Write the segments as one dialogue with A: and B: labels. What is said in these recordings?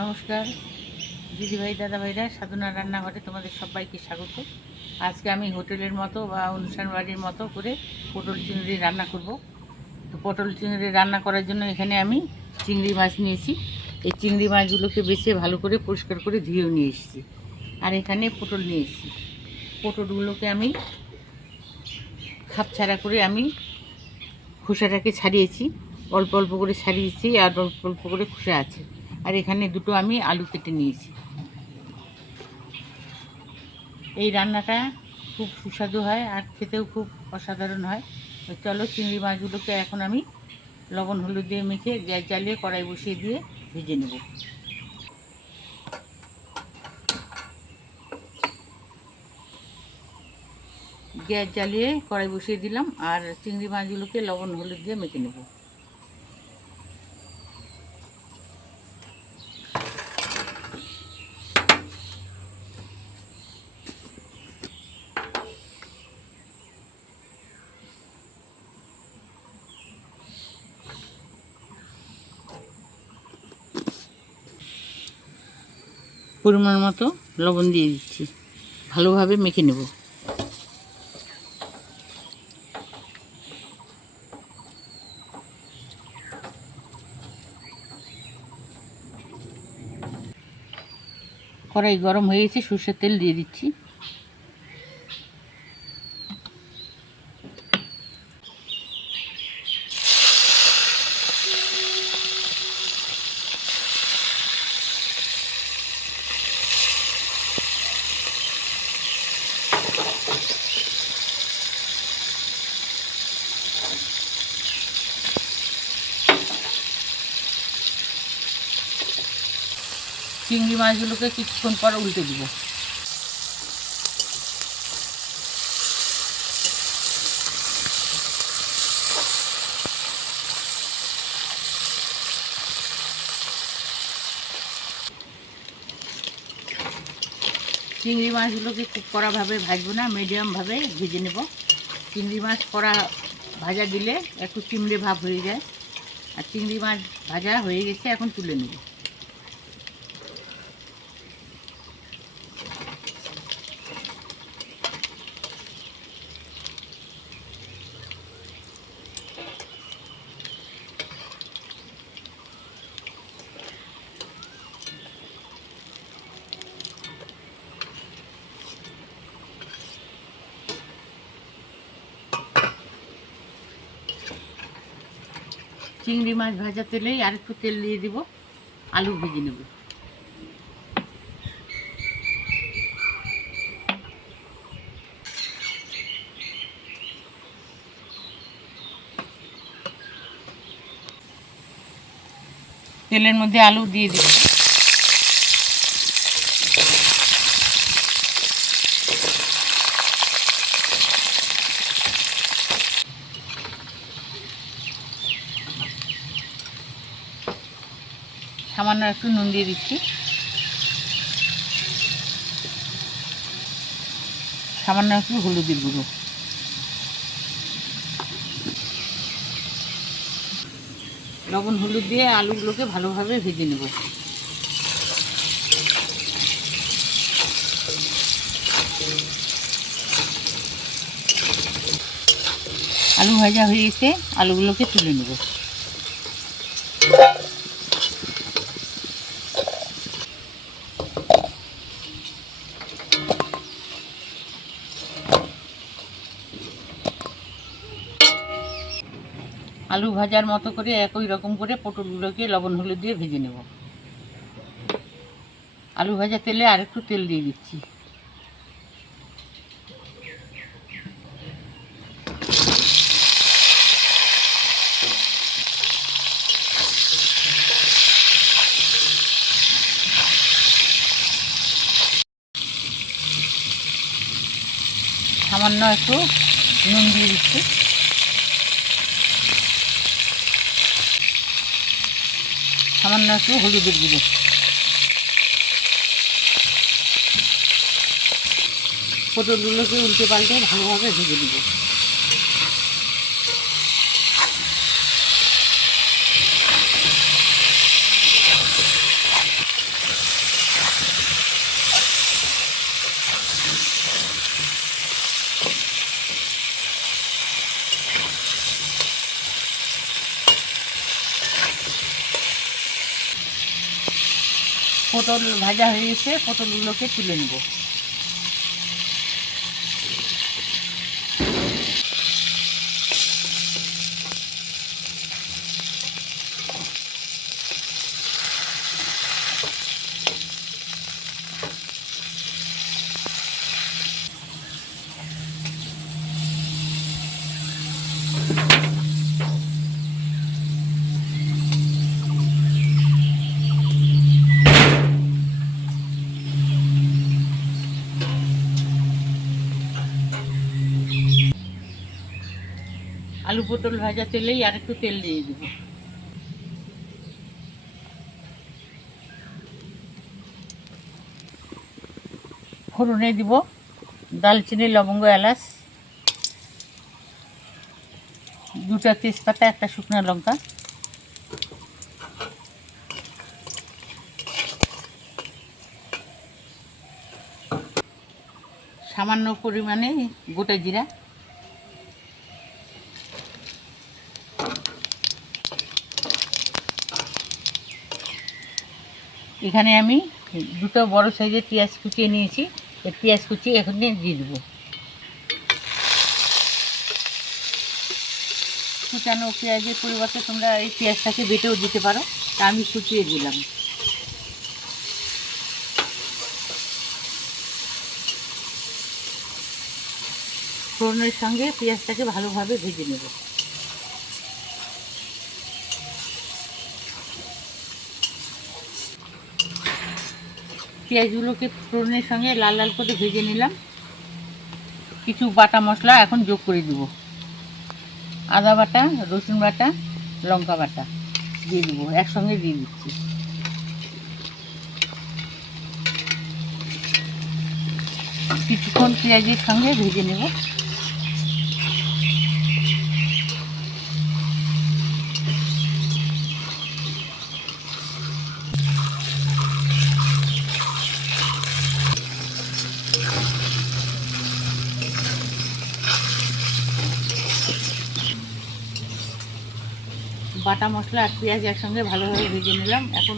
A: নমস্কার, দিদিভাই, দাদাভাইরা সাধনা রান্নাঘরে তোমাদের সবাইকে স্বাগত। আজকে আমি হোটেলের মতো বা অনুষ্ঠান বাড়ির মতো করে পটল চিংড়ি রান্না করব। তো পটল চিংড়ি রান্না করার জন্য এখানে আমি চিংড়ি মাছ নিয়েছি। এই চিংড়ি মাছগুলোকে বেছে ভালো করে পরিষ্কার করে ধুয়েও নিয়ে এসেছি। আর এখানে পটল নিয়ে এসেছি পটলগুলোকে আমি খাপ ছাড়া করে আমি খোসাটাকে ছাড়িয়েছি। অল্প অল্প করে ছাড়িয়েছি আর অল্প অল্প করে খোসা আছে। আর এখানে দুটো আমি আলু কেটে নিয়েছি। এই রান্নাটা খুব সুস্বাদু হয় আর খেতেও খুব অসাধারণ হয়। চলো চিংড়ি মাছগুলোকে এখন আমি লবণ হলুদ দিয়ে মেখে গ্যাস জ্বালিয়ে কড়াই বসিয়ে দিয়ে ভেজে নেব। গ্যাস জ্বালিয়ে কড়াই বসিয়ে দিলাম আর চিংড়ি মাছগুলোকে লবণ হলুদ দিয়ে মেখে নেব। পরিমাণ মতো লবণ দিয়ে দিচ্ছি। ভালোভাবে মেখে নেব। কড়াই গরম হয়ে গেছে, সর্ষের তেল দিয়ে দিচ্ছি। চিংড়ি মাছগুলোকে কিছুক্ষণ পর উল্টে দিব। চিংড়ি মাছগুলোকে খুব কড়াভাবে ভাজবো না, মিডিয়ামভাবে ভেজে নেব। চিংড়ি মাছ কড়া ভাজা দিলে একটু চিমড়ে ভাব হয়ে যায়। আর চিংড়ি মাছ ভাজা হয়ে গেছে, এখন তুলে নেব। চিংড়ি মাছ ভাজা তেলেই আর একটু তেল দিয়ে দিব, আলু ভেজে নেব। তেলের মধ্যে আলু দিয়ে দিব সামান্য একটু নুন দিয়ে দিচ্ছি। সামান্য একটু হলুদের গুঁড়ো। লবণ, হলুদ দিয়ে আলুগুলোকে ভালোভাবে ভেজে নেব। আলু ভাজা হয়ে গেছে, আলুগুলোকে তুলে নেব। আলু ভাজার মতো করে একই রকম করে পটলগুলোকে লবণ হলুদ দিয়ে ভেজে নেব। আলু ভাজা তেলে আর একটু তেল দিয়ে দিচ্ছি। সামান্য একটু নুন দিয়ে দিচ্ছি। সামান্য একটু হলুদের গুঁড়ো। পটলগুলোকে উল্টে পাল্টে ভালোভাবে ভেজে দিব পটল ভাজা হয়ে গেছে পটলগুলোকে তুলে নেব আলু পটল ভাজা তেলেই আর একটু তেল দিয়ে দেব। ফোড়নে দিব দালচিনি, লবঙ্গ, এলাচ, দুটা তেজপাতা, একটা শুকনো লঙ্কা। সামান্য পরিমাণে গোটা জিরা। এখানে আমি দুটো বড় সাইজের পেঁয়াজ কুচিয়ে নিয়েছি। এই পেঁয়াজ কুচি এখানে দিয়ে দেবো। কুচানো পেঁয়াজের পরিবর্তে তোমরা এই পেঁয়াজটাকে বেটেও দিতে পারো। তা আমি কুচিয়ে দিলাম। ফোড়নের সঙ্গে পেঁয়াজটাকে ভালোভাবে ভেজে নেব। পেঁয়াজগুলোকে ফোড়নের সঙ্গে লাল লাল করে ভেজে নিলাম। কিছু বাটা মশলা এখন যোগ করে দিব। আদা বাটা, রসুন বাটা, লঙ্কা বাটা দিয়ে দেবো, একসঙ্গে দিয়ে দিচ্ছি। কিছুক্ষণ পেঁয়াজের সঙ্গে ভেজে নেব। বাটা মশলা আর পেঁয়াজ একসঙ্গে ভালোভাবে ভেজে নিলাম। এখন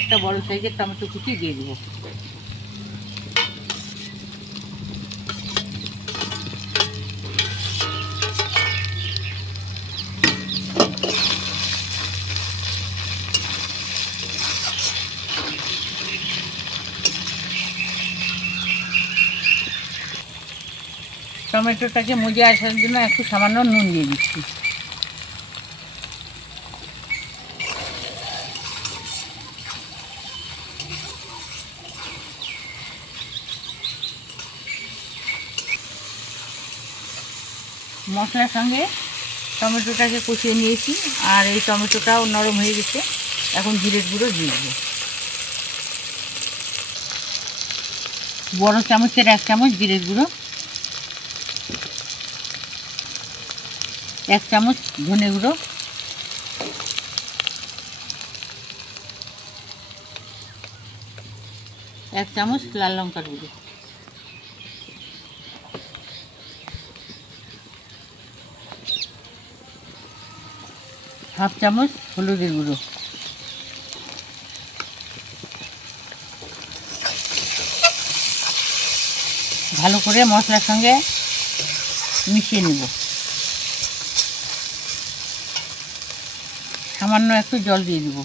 A: একটা বড় সাইজের টমেটো কুচি দিয়ে দেবো। টমেটোটাকে মজে আসার জন্য একটু সামান্য নুন দিয়ে দিচ্ছি। মশলার সঙ্গে টমেটোটাকে কষিয়ে নিয়েছি আর এই টমেটোটাও নরম হয়ে গেছে। এখন জিরের গুঁড়ো দিয়ে দেবো। বড় চামচের এক চামচ জিরের গুঁড়ো। এক চামচ ধনে গুঁড়ো। এক চামচ লাল লঙ্কার গুঁড়ো। হাফ চামচ হলুদের গুঁড়ো। ভালো করে মশলার সঙ্গে মিশিয়ে নেব। সামান্য একটু জল দিয়ে দেব।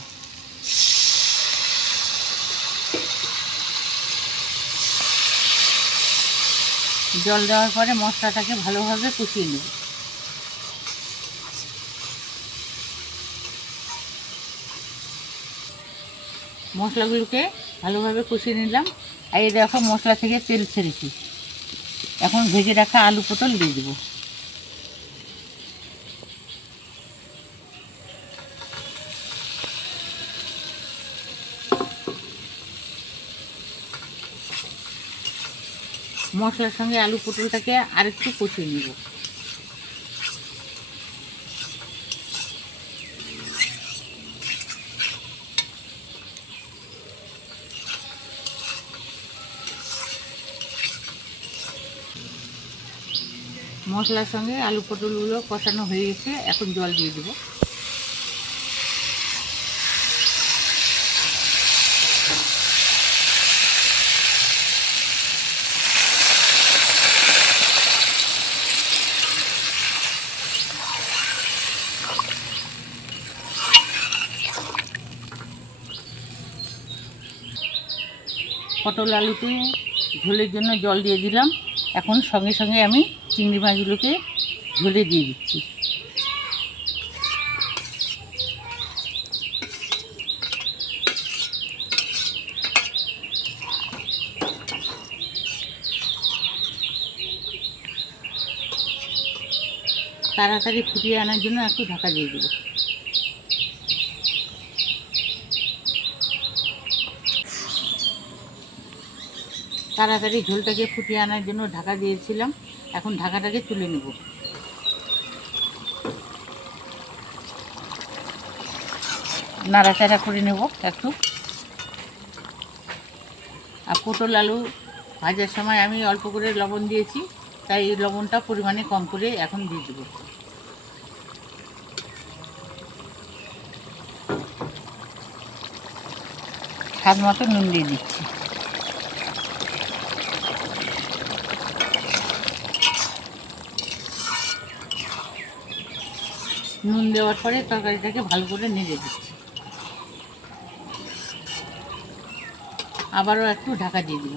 A: জল দেওয়ার পরে মশলাটাকে ভালোভাবে কষিয়ে নেব। মশলাগুলোকে ভালোভাবে কষিয়ে নিলাম। আর এই দেখো মশলা থেকে তেল ছেড়েছি। এখন ভেজে রাখা আলু পটল দিয়ে দেবো। মশলার সঙ্গে আলু পটলটাকে আরেকটু কষিয়ে নেব। মশলার সঙ্গে আলু পটলগুলো কষানো হয়ে গেছে, এখন জল দিয়ে দেবো। পটল আলুতে ঝোলের জন্য জল দিয়ে দিলাম। এখন সঙ্গে সঙ্গে আমি চিংড়ি মাছগুলোকে ঝোলে দিয়ে দিচ্ছি। তাড়াতাড়ি ফুটিয়ে আনার জন্য একটু ঢাকা দিয়ে দেবো। তাড়াতাড়ি ঝোলটাকে ফুটিয়ে আনার জন্য ঢাকা দিয়েছিলাম। এখন ঢাকাটাকে তুলে নেব। নাড়াচাড়া করে নেব একটু। আর পটল আলু ভাজার সময় আমি অল্প করে লবণ দিয়েছি, তাই এই লবণটা পরিমাণে কম করে এখন দিয়ে দেবো। স্বাদ মতো নুন দিয়ে দিচ্ছি নুন দেওয়ার পরে তরকারিটাকে ভালো করে নেড়ে দিচ্ছি। আবারও একটু ঢাকা দিয়ে দিব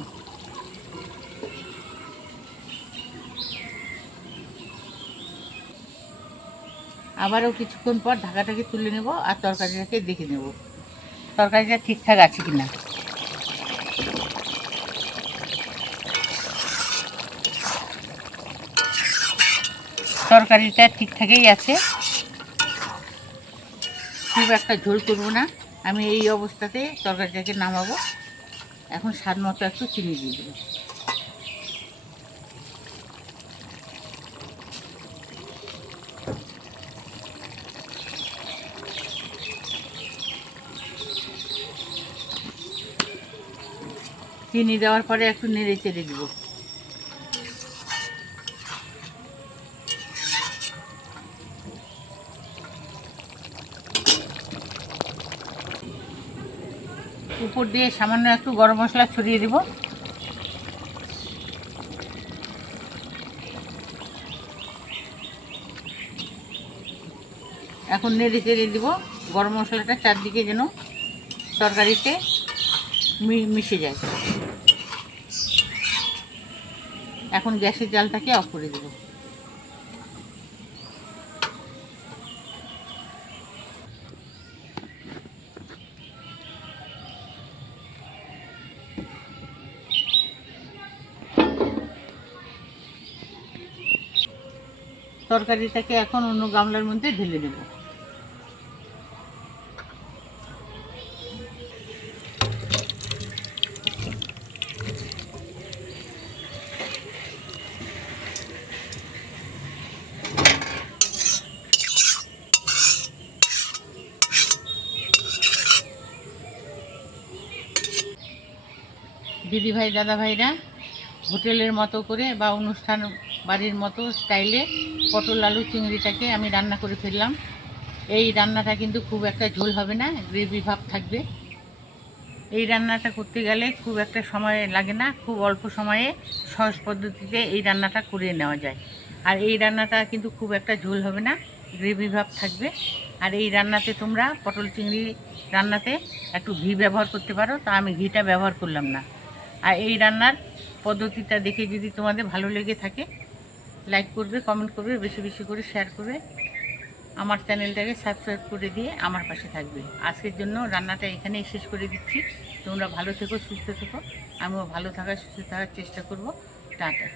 A: আবারও কিছুক্ষণ পর ঢাকাটাকে তুলে নেব আর তরকারিটাকে দেখে নেব। তরকারিটা ঠিকঠাক আছে কিনা। তরকারিটা ঠিকঠাকই আছে। খুব একটা ঝোল করব না, আমি এই অবস্থাতে তরকারিটাকে নামাবো। এখন স্বাদ মতো একটু চিনি দিয়ে দেবো। চিনি দেওয়ার পরে একটু নেড়ে চেড়ে দিব। দিয়ে সামান্য একটু গরম মশলা ছড়িয়ে দিব। এখন নেড়ে চেড়ে দিব। গরম মশলাটা চারদিকে যেন তরকারিতে মিশে যায়। এখন গ্যাসের জালটাকে অফ করে দেব। তরকারিটাকে এখন অন্য গামলার মধ্যে ঢেলে দেব। দিদি ভাই দাদা ভাইরা হোটেলের মতো করে বা অনুষ্ঠান বাড়ির মতো স্টাইলে পটল, আলু, চিংড়িটাকে আমি রান্না করে ফেললাম। এই রান্নাটা কিন্তু খুব একটা ঝোল হবে না, গ্রেভি ভাব থাকবে। এই রান্নাটা করতে গেলে খুব একটা সময় লাগে না, খুব অল্প সময়ে সহজ পদ্ধতিতে এই রান্নাটা করে নেওয়া যায়। আর এই রান্নাটা কিন্তু খুব একটা ঝোল হবে না, গ্রেভি ভাব থাকবে। আর এই রান্নাতে তোমরা পটল, চিংড়ি রান্নাতে একটু ঘি ব্যবহার করতে পারো, তা আমি ঘিটা ব্যবহার করলাম না। আর এই রান্নার পদ্ধতিটা দেখে যদি তোমাদের ভালো লেগে থাকে লাইক করবে কমেন্ট করবে, বেশি বেশি করে শেয়ার করবে। আমার চ্যানেলটাকে সাবস্ক্রাইব করে দিয়ে আমার পাশে থাকবে। আজকের জন্য রান্নাটা এখানেই শেষ করে দিচ্ছি। তোমরা ভালো থেকো, সুস্থ থেকো। আমিও ভালো থাকার, সুস্থ থাকার চেষ্টা করব। টাটা।